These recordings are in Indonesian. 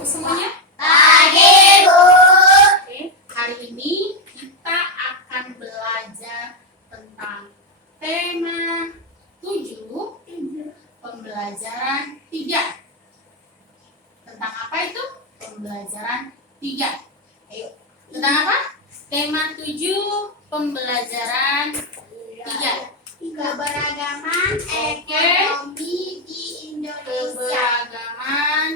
Bu semuanya? Pagi, Bu. Oke, hari ini kita akan belajar tentang tema 7, pembelajaran 3. Tentang apa itu? Pembelajaran 3. Ayo, tentang apa? Tema 7, pembelajaran 3. Keberagaman ekonomi di Indonesia. Keberagaman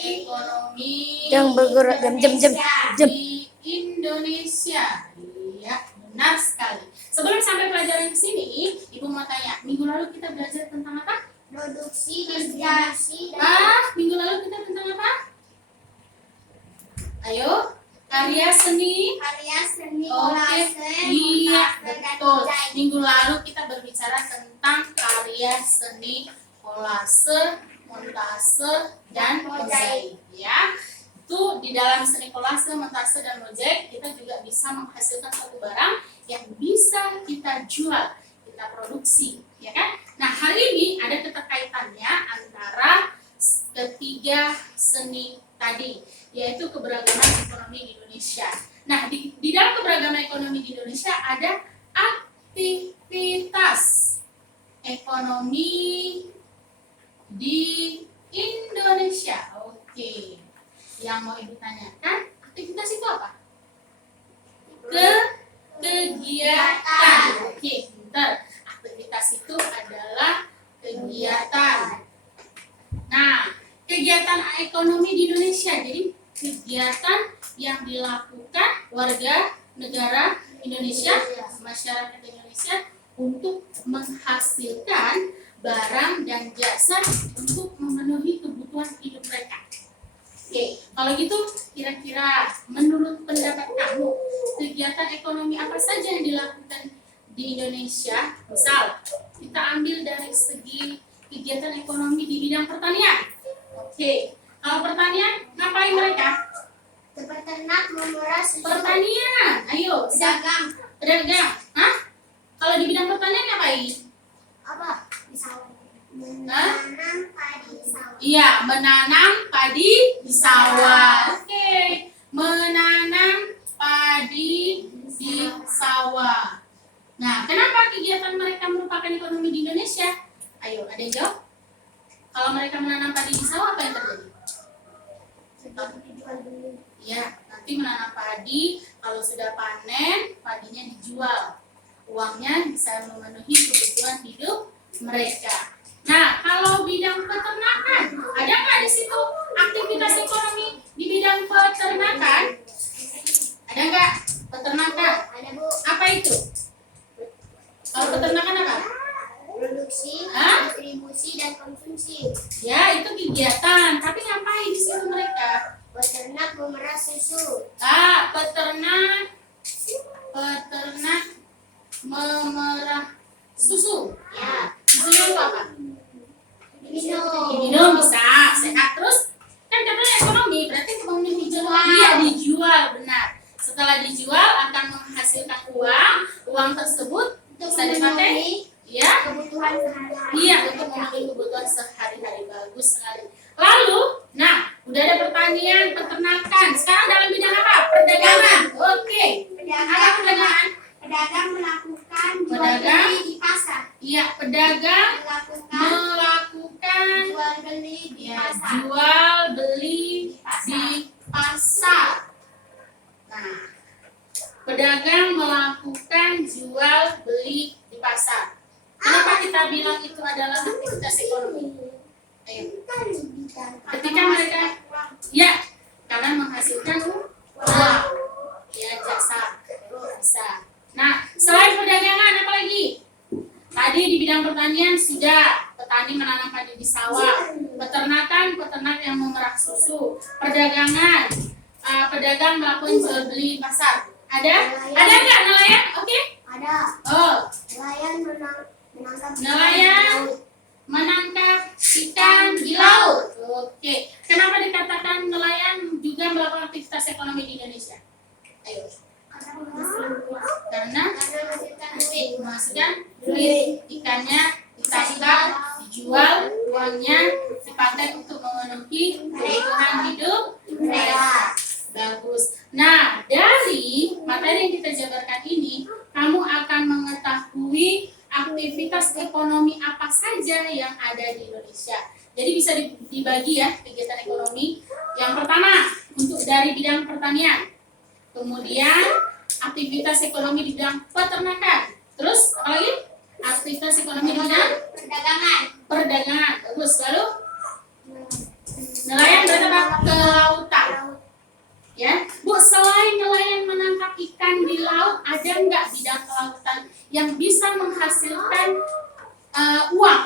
Ekonomi Yang bergerak jam di Indonesia. Iya, benar sekali. Sebelum sampai pelajaran ke sini, Ibu mau tanya, minggu lalu kita belajar tentang apa? Produksi, distribusi, dan Minggu lalu kita tentang apa? Ayo, karya seni. karya seni, Oke, kolase, iya montase, dan betul. desain. Minggu lalu kita berbicara tentang karya seni, kolase, montase, dan mozaik. Ya, itu di dalam seni kolase, montase, dan mozaik kita juga bisa menghasilkan suatu barang yang bisa kita jual, kita produksi, ya kan? Nah, hari ini ada keterkaitannya antara ketiga seni tadi, yaitu keberagaman ekonomi di Indonesia. Nah, di dalam keberagaman ekonomi di Indonesia ada aktivitas ekonomi di Indonesia. Oke. Yang mau Ibu tanyakan, aktivitas itu apa? Kegiatan. Oke, bentar. Aktivitas itu adalah kegiatan. Nah, kegiatan ekonomi di Indonesia. Jadi kegiatan yang dilakukan warga negara Indonesia, masyarakat Indonesia untuk menghasilkan barang dan jasa untuk memenuhi kebutuhan hidup mereka. Oke, kalau gitu kira-kira menurut pendapat kamu, kegiatan ekonomi apa saja yang dilakukan di Indonesia? Misal, kita ambil dari segi kegiatan ekonomi di bidang pertanian. Oke, kalau pertanian, ngapain mereka? Peternak, memerah susu, Pertanian, ayo, pedagang, pedagang. Hah? Kalau di bidang pertanian ngapain? apa? Di sawah. Menanam padi di sawah. Iya, menanam padi di sawah. Oke, menanam padi di sawah. Nah, kenapa kegiatan mereka merupakan ekonomi di Indonesia? Ayo, ada yang jawab? Kalau mereka menanam padi di sawah, apa yang terjadi? Ya, nanti menanam padi, kalau sudah panen, padinya dijual. Uangnya bisa memenuhi kebutuhan hidup mereka. Nah, kalau bidang peternakan, ada nggak di situ aktivitas ekonomi di bidang peternakan? Ada nggak peternakan? Ada, Bu. Apa itu? Kalau peternakan apa? Produksi, Hah? distribusi, dan konsumsi. Ya, itu kegiatan. Tapi ngapain di situ mereka? Peternak, memerah susu. Peternak memerah susu. Ya. Susunya itu apa? Minum. Minum bisa, sehat. Terus kan katanya ekonomi, berarti ekonomi dijual. Iya, dijual, benar. Setelah dijual akan menghasilkan uang. Uang tersebut bisa dipakai, ya. Kebutuhan sehari-hari. Iya, untuk memenuhi kebutuhan sehari-hari. Bagus sekali. Lalu, nah, udah ada pertanian, peternakan. Sekarang dalam bidang apa? Perdagangan. Oke. Apa perdagangan? Pedagang melakukan jual Pedagang. beli di pasar. Iya, pedagang Melakukan melakukan jual beli di ya, pasar. jual beli di pasar. Nah, pedagang melakukan jual beli di pasar. Kenapa kita bilang itu adalah aktivitas ekonomi? Ayo. Ketika mereka, ya, karena menghasilkan uang, ya jasa, bisa. Nah, selain perdagangan apa lagi? Tadi di bidang pertanian sudah, petani menanam padi di sawah. Peternakan, peternak yang memerah susu. Perdagangan, pedagang melakukan jual beli di pasar. Ada? Ada nggak nelayan? Oke. Ada Oh, nelayan menangkap Nelayan. menangkap ikan di laut. Oke. Kenapa dikatakan nelayan juga melakukan aktivitas ekonomi di Indonesia? Ayo. Karena menghasilkan duit. menghasilkan duit. Ikannya ditangkap, jual, uangnya dipakai untuk memenuhi kebutuhan hidup mereka. Bagus. Nah, dari materi yang kita jabarkan ini, kamu akan mengetahui aktivitas ekonomi apa saja yang ada di Indonesia. Jadi bisa dibagi ya kegiatan ekonomi. Yang pertama untuk dari bidang pertanian, kemudian aktivitas ekonomi di bidang peternakan. Terus apa lagi? Aktivitas ekonomi di bidang perdagangan. Bagus. Lalu nelayan berarti apa? Kelautan. Ya, Bu, selain nelayan menangkap ikan di laut, ada nggak bidang kelautan yang bisa menghasilkan uang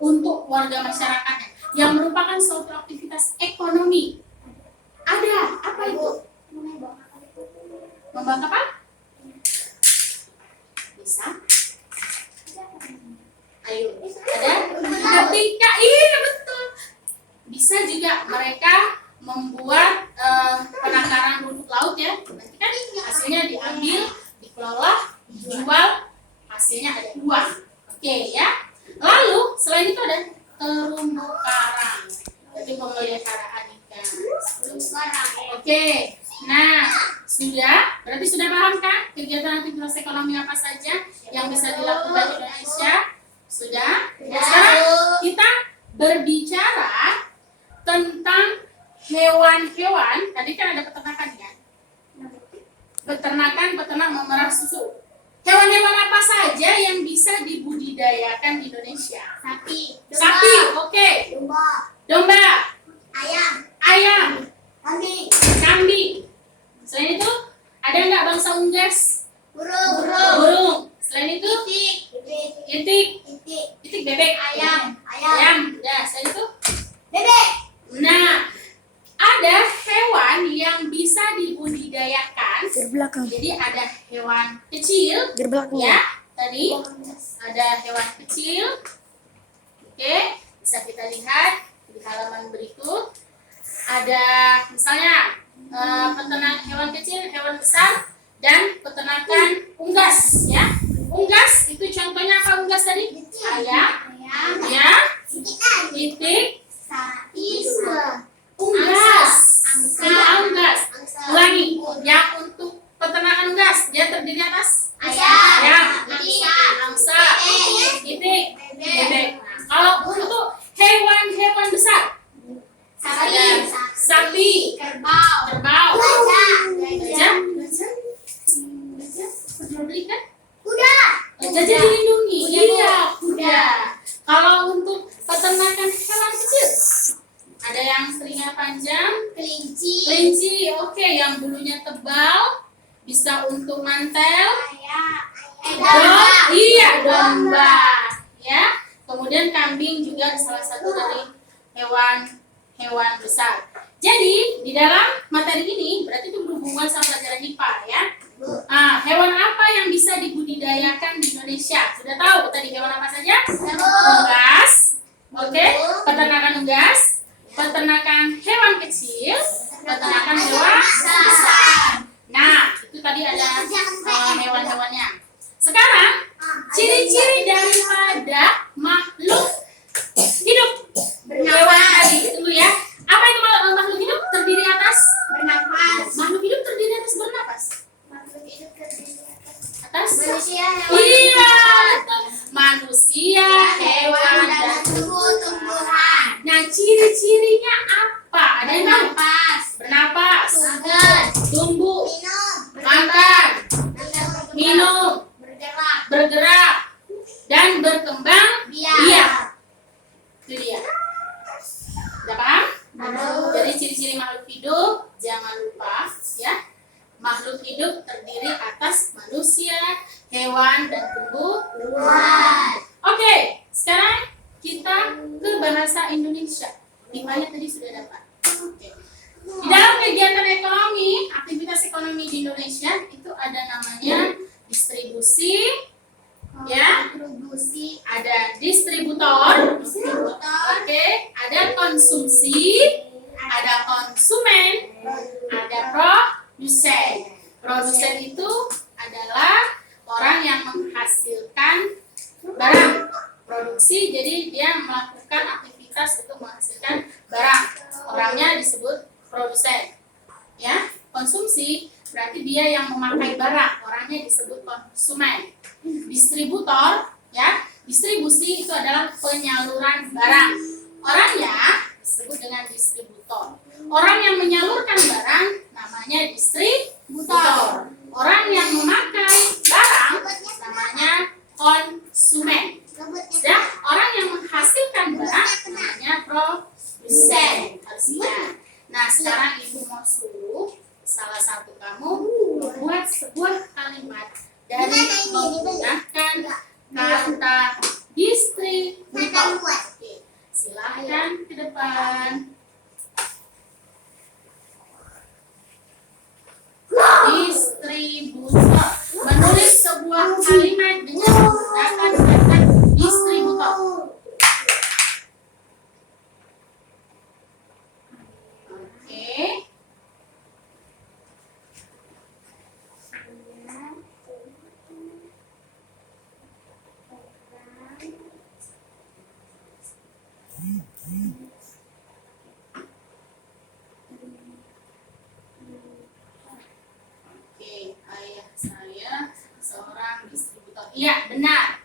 untuk warga masyarakatnya, yang merupakan suatu aktivitas ekonomi? Ada. Apa itu? Membang kapal? Bisa? Ayo, ada? Ketika, iya betul. Bisa juga mereka membuat penangkaran rumput laut ya. Nanti kan hasilnya diambil, dikelola, dijual, hasilnya ada uang. Oke ya. Lalu selain itu ada terumbu karang. Jadi pemeliharaan ikan. Oke. Nah, berarti sudah paham kan kegiatan aktivitas ekonomi apa saja yang bisa dilakukan di Indonesia? Sudah? Sekarang kita berbicara tentang hewan-hewan. Tadi kan ada peternakan ya. Peternak memerah susu. Hewan-hewan apa saja yang bisa dibudidayakan di Indonesia? Sapi, Oke. Domba, ayam, kambing. Selain itu, ada nggak bangsa unggas? Burung. Selain itu, itik, bebek, ayam. Ya, selain itu, bebek. nah, ada hewan yang bisa dibudidayakan. Jadi ada hewan kecil, ya. Tadi ada hewan kecil. Oke, bisa kita lihat di halaman berikut. Ada misalnya peternak hewan kecil, hewan besar, dan peternakan unggas, ya. Unggas itu contohnya apa unggas tadi? Ayam, ya, itik, unggas. Ulangi, yang untuk peternakan unggas dia terdiri atas ayam, angsa, itik, bebek. Kalau untuk hewan-hewan besar ada sapi, kerbau, gajah, kan? Gajah dilindungi, iya, kuda. Kalau untuk peternakan hewan kecil ada yang telinga panjang, kelinci, oke, yang bulunya tebal, bisa untuk mantel, domba, ya. Kemudian kambing juga salah satu dari hewan besar. Jadi di dalam materi ini berarti itu berhubungan sama pelajaran IPA, ya. Hewan apa yang bisa dibudidayakan di Indonesia? Sudah tahu tadi hewan apa saja? Unggas, oke, peternakan unggas, peternakan hewan kecil, peternakan hewan besar. Nah, itu tadi ada hewan-hewannya. Sekarang, ciri-ciri daripada makhluk hidup. Hewan tadi, tunggu ya. Apa itu makhluk hidup? Terdiri atas? Makhluk hidup terdiri atas bernapas. Atas? Iya, manusia, hewan, dan tumbuhan. Nah, ciri-cirinya apa? Ada yang tahu? Bernapas, tumbuh, makan, minum, bergerak, dan berkembang biak. Itu dia. Udah paham? Jadi ciri-ciri makhluk hidup, jangan lupa ya. Makhluk hidup terdiri atas manusia, hewan, dan tumbuhan. Oke, sekarang kita ke bahasa Indonesia. Lingkanya tadi sudah dapat. Oke. Di dalam kegiatan ekonomi, aktivitas ekonomi di Indonesia itu ada namanya distribusi, ya, ada distributor, oke, ada konsumsi, ada konsumen, ada produsen. Produsen itu adalah orang yang menghasilkan barang. Produksi, jadi dia melakukan aktivitas untuk menghasilkan barang. Orangnya disebut produsen. Ya, konsumsi berarti dia yang memakai barang. Orangnya disebut konsumen. Distributor, ya, distribusi itu adalah penyaluran barang. Orangnya disebut dengan distributor. Orang yang menyalurkan barang namanya distributor. Orang yang memakai barang namanya konsumen. Dan orang yang menghasilkan barang namanya produsen. Harus ingat. Nah, sekarang Ibu mau suruh salah satu kamu membuat sebuah kalimat dari menggunakan kata distributor. Oke, silahkan ke depan. Distributor. Menulis sebuah kalimat dengan menggunakan kata distributor. Oke. Oke, ayah saya seorang distributor. Iya, benar.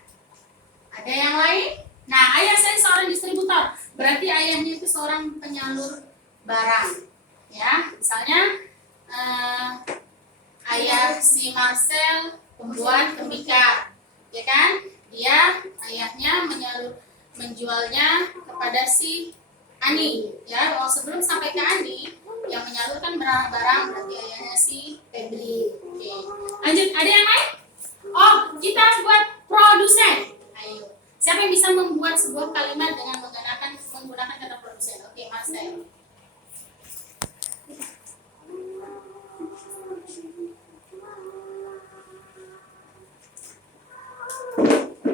Ada yang lain? Nah, ayah saya seorang distributor. Berarti ayahnya itu seorang penyalur barang. Ya, misalnya ayah si Marcel pembuat tembikar, ya kan? Dia ayahnya menjualnya kepada si Ani, ya. Oh, sebelum sampai ke Ani, yang menyalurkan barang berarti ayahnya si Febri. Oke. Lanjut, ada yang lain? Oh, kita buat produsen. Ayo. Siapa yang bisa membuat sebuah kalimat dengan menggunakan kata produsen? Oke, Marcel.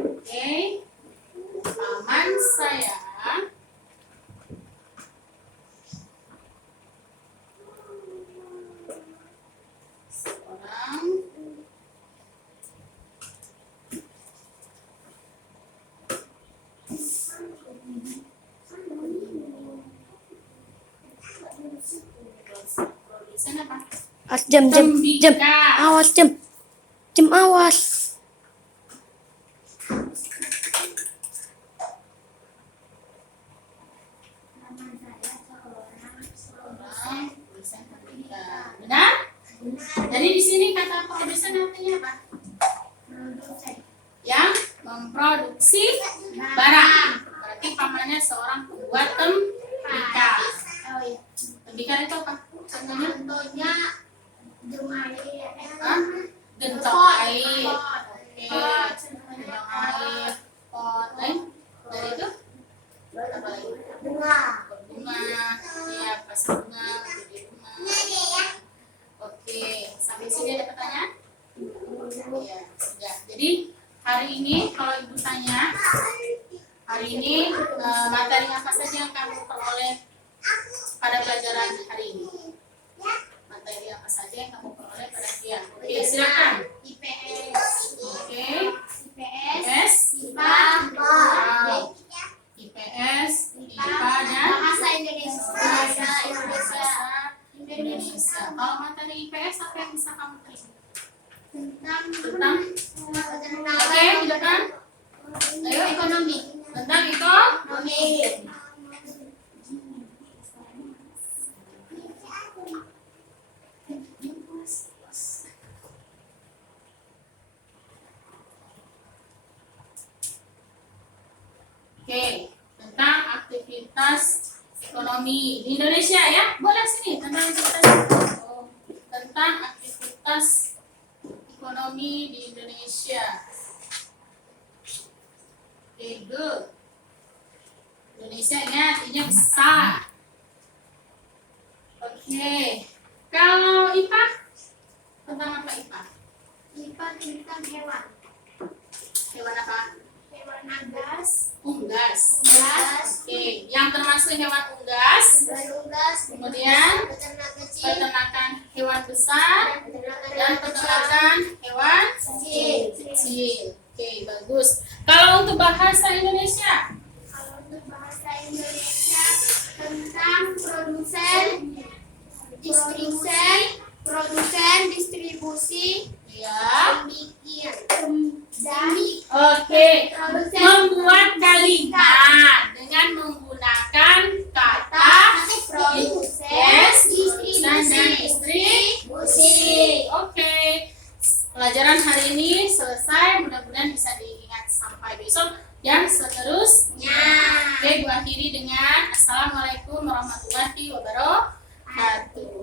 Oke. Paman saya seorang produsen apa? Jam. Tembikar. Awas, jam awas. Seorang produsen tembikar. Benar? Jadi di sini kata produsen artinya apa? Yang memproduksi barang. Berarti pamannya seorang pembuat tembikar. Tembikar itu apa? Contohnya? Hah? Gentong air. Oke. Gentong air. Pot. Dari itu? Apa lagi? Bunga. Iya, pas bunga. Jadi bunga. Oke. Sampai sini ada pertanyaan? Iya, sudah. Jadi hari ini kalau ibu tanya, hari ini materi apa saja yang kamu peroleh pada pelajaran hari ini? Materi apa saja yang kamu peroleh pada siang? Oke, silakan. IPS. Oke. IPS. IPA. Wow. IPS, IPA dan Bahasa Indonesia. Bahasa Indonesia. Kalau materi IPS apa yang bisa kamu terima? Tentang oke, di depan. Ayo, Ekonomi. tentang ekonomi. Oke, tentang aktivitas ekonomi di Indonesia ya. Boleh sini tentang aktivitas ekonomi di Indonesia. Oke, good. Indonesia ini artinya besar. Oke, kalau IPA tentang apa IPA? IPA tentang hewan. Hewan apa? Hewan unggas. Unggas. Unggas. Oke, yang termasuk hewan unggas. Hewan unggas. Kemudian Peternak kecil. peternakan hewan besar dan peternakan hewan kecil. kecil. Oke, bagus. Kalau untuk bahasa Indonesia, Kalau untuk bahasa Indonesia tentang produsen, distribusi, ya. dan Oke, membuat kalimat dengan menggunakan kata proses, dan distribusi. Oke, pelajaran hari ini selesai. Mudah-mudahan bisa diingat sampai besok yang seterusnya. Oke, Bu akhiri dengan Assalamualaikum warahmatullahi wabarakatuh.